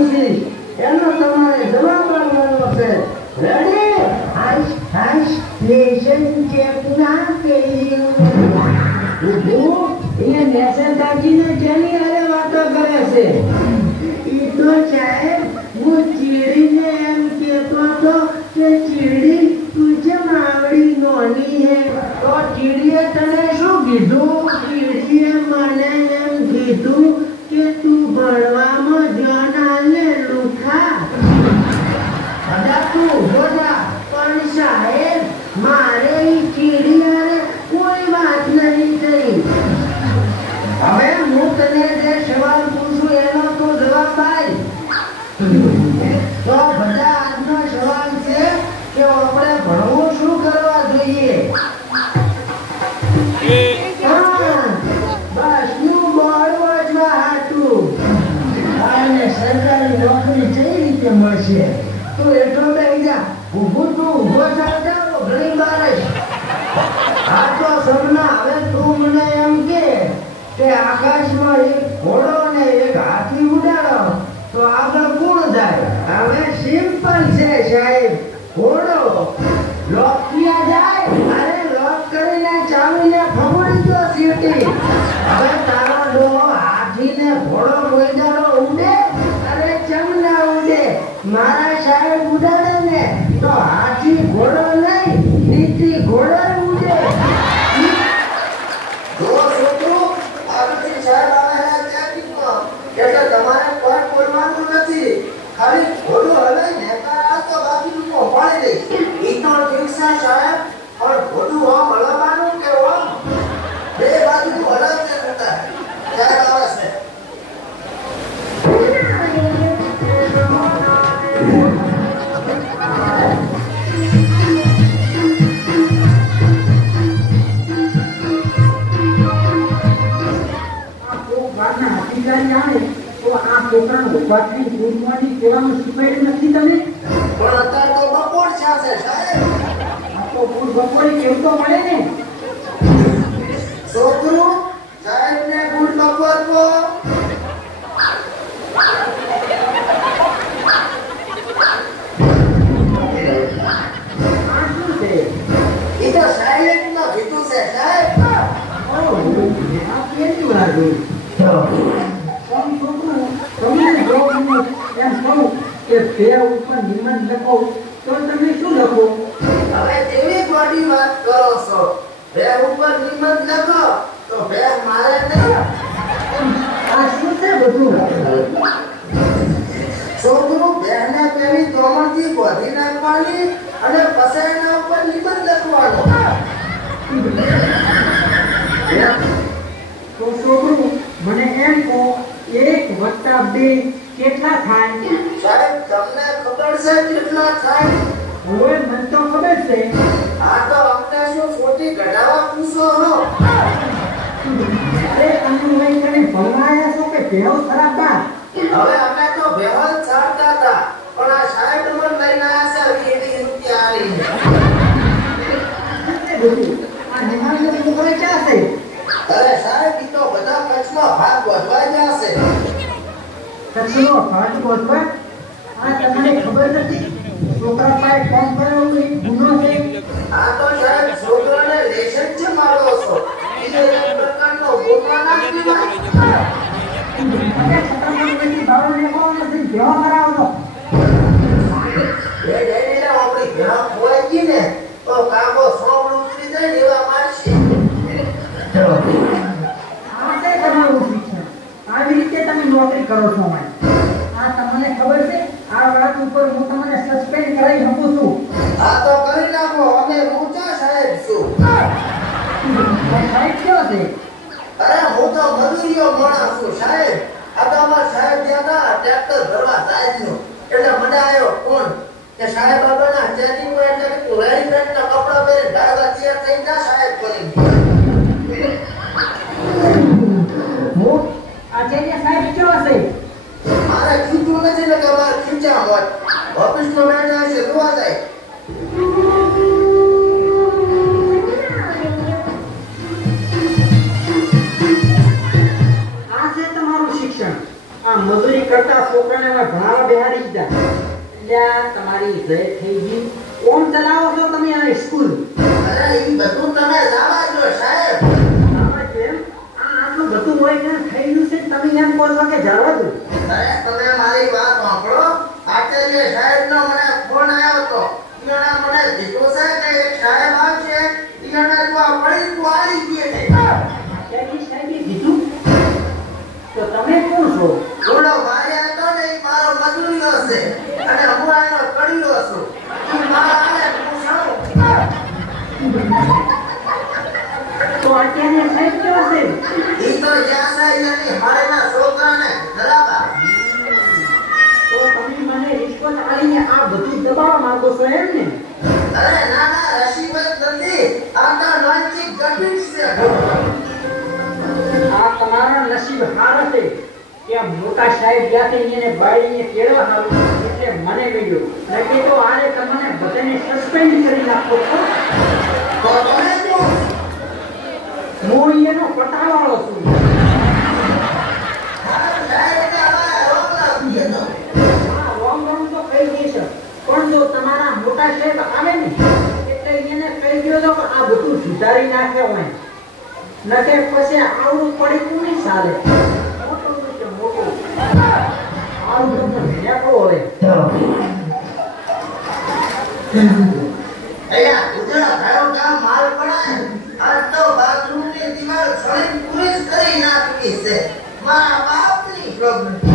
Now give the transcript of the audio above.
એનો તમારે જવાબ આપવાનો છે. રેડી? હાશ હાશ લેશન ચેક ના કર્યું. એ લેશન કાઢીને જેની હારે વાતો કરે છે. ઈ તો સાહેબ હું ચીડીને એમ કહેતો હતો કે ચીડી તું જેમ આવડી નોની હે. તો ચીડીએ તને શું કીધું? ચીડીએ મને એમ કીધું કે તું ભણવામાં ધ્યાન આલે લુખા. અદા તું જોડા પણ સાહેબ મારે ઈ ચીડી હારે કોઈ વાત નહીં કરી. હવે હું તને જે સવાલ પૂછું એનો તો જવાબ આપ. તો બધા આજનો સવાલ છે કે આપણે ભણવું શું કરવા જોઈએ? બસનું બોર્ડ વાંચવા હાટું. અને સરકારી નોકરી કઈ રીતે મળશે? તું એટલો બેસી જા. ઊભું તું ઊભો ચાલતા ઘણી બારશ. આ તો સપના. હવે તું મને એમ કે આકાશમાં એક ઘોડો ને એક હાથી ઉડાડો તો આગળ કોણ જાય? હવે સિમ્પલ છે સાહેબ. ઘોડો લોકિયા જાય. અરે લોક કરીને ચાવીને ફમડી દો સીટી. હવે તારો ડોહો હાથીને ઘોડો કોઈ દાડો ઉડે? અરે ચમ ના ઉડે. મારા સાહેબ ઉડાડે ને તો હાથી ઘોડો નહીં નીતિ ઘોડો ઉડે. તમારે કોઈ બોલવાનું નથી. ખાલી ઘોડું હલે ને તો બાકી તો પાડી દે. ઈ તો ઠીક છે સાહેબ, પણ ઘોડું આમ હલવાનું કે આમ બે બાજુ હલતે કરતા સાહેબ આવે છે. છોકરાનું ઉભા થઈ ગુડ મોર્નિંગ કહેવાનું શીખવાડ્યું નથી તમે? પણ અત્યારે તો બપોર છે સાહેબ. આ તો ગુડ બપોરે કેમ તો મળે ને છોકરું. સાહેબ ને ગુડ બપોર કો. એ તો સાયલેન્ટ નો કીધું છે સાહેબ. આ કેવી લાગ્યું? કે બે ઉપર નિમંત લખો તો તમે શું લખો? હવે એવી બોડી વાત કરો છો. બે ઉપર નિમંત લખો તો બે મારે નહીં. આ શું છે બધું? છોકરું બેને પેલી તોમરથી બોધી નાખવાની અને પછી એના ઉપર નિમંત લખવાનો. તો છોકરું મને એમ કહો 1 + 2 કેટલા થાય? સાહેબ તમને ખબર છે કેટલા થાય? ઓય મને તો ખબર છે. આ તો અમને શું ખોટી ઘટાવા પૂછો છો? અરે અમે વઈ કને ભણવાયા છો કે ભેવ ખરાબ બા? હવે અમે તો ભેવ ચાડતા હતા, પણ આ સાહેબ મને લઈને આયા છે 20 રૂપિયા આલી. આ નિમાણનો છોકરો ક્યાં છે? અરે સાહેબ ઈ તો બધા કચ્છનો ભાગ વધવા ગયા છે. કચ્છનો ભાગ વધવા? આ તમને ખબર નથી? છોકરા પાસે ફોન કરાવવું એ ગુનો છે. આ તો સાહેબ છોકરાને લેશન છે મારો છો. એ એક પ્રકારનો બોલવા નાખી દે. અરે છોકરાને બેટી ભાવને કોણ નથી જેવા કરાવતો. એ જઈને આપણી ઘણા ખોવાઈ ગઈ ને તો કાગો સોબળ ઉતરી જાય ને એવા મારશે. આવી રીતે તમે નોકરી કરો છો. આ તમને ખબર છે? આ વાત ઉપર હું તમને સસ્પેન્ડ કરાવી શકું છું. આ તો કરી નાખો. અમે ઊંચા સાહેબ છું. સાહેબ કયો છે? અરે હું તો મજૂરીઓ માણસ છું સાહેબ. આ તો અમારા સાહેબ ગયા હતા ટ્રેક્ટર ભરવા સાહેબનું. એટલે મને આવ્યો ફોન કે સાહેબ બાબાના ચેકિંગ માં એટલે કે રેડીમેડના કપડા પહેરી ડાયવા તૈયાર થઈ જા સાહેબ કરી. સાહેબ કેવો છે? મારે ખીચું નથી ને કે મારે ખીચા હોત. ઓફિસમાં બેઠા છે જોવા જાય. આ છે તમારું શિક્ષણ. આ મજૂરી કરતા છોકરાને ભણા ભણાવવા બેહાડી દીધા. એટલે તમારી ભેટ થઈ ગઈ. ઓમ ચલાવો છો તમે આ સ્કૂલ. અરે ઈ બધું તમે જાવા દો સાહેબ. આમાં કેમ આટલું બધું હોય ને થયેલું છે તમે એમ કહો છો કે જવા દો. અરે તમે મારી વાત સાંભળો. આચાર્ય સાહેબનો મને ફોન આવ્યો હતો. ઈયોને મને કીધું છે કે એક સાહેબ આવશે. ઈયોને તો આ પડી તો આલી દે છે. આચાર્ય સાહેબે કીધું તો તમે કોણ છો? થોડો ભાઈ હતો ને ઈ મારો મજૂરીઓ છે અને હું આનો કડીઓ છું. ઈ મારા આને હું છું. તો આચાર્ય સાહેબ કેવા છે? ઈ તો જ્યાં છે એની હારેના છોકરાને ધરાવા. તો તમે મને રિશ્વત આલીને આ બધું દબાવવા માંગો છો એમ ને? અરે ના ના રસીબત નથી. આ તો નોંચી ગઠિત છે. આ તમારા નસીબ હારા છે કે આ મોટા સાહેબ ગયા છે એને બાળીને કેળવા હારું એટલે મને મળ્યો. નકે તો આરે તમને બધાને સસ્પેન્ડ કરી નાખો છો. તો તમે કોણ? હું એનો પટાવાળો છું. સાહેબને અમારા રોગ લાગી ગયો. હા રોંગ તો કહી દેશે પણ જો તમારા મોટા સાહેબ આવે ને એટલે એને કહી દો તો કે આ બધું સુધારી નાખે હોય. નકે પછી આવડું પડી કોની ચાલે. મોટું છે મોટું આવડું તો ભેકો હોય. અહીંયા ઉજળા ભાઈઓ ગામ માલ પડાય. આજ તો બાથરૂમની દીવાલ છોડી પૂરી જ કરી નાખી છે. મારા બાપની પ્રોબ્લેમ.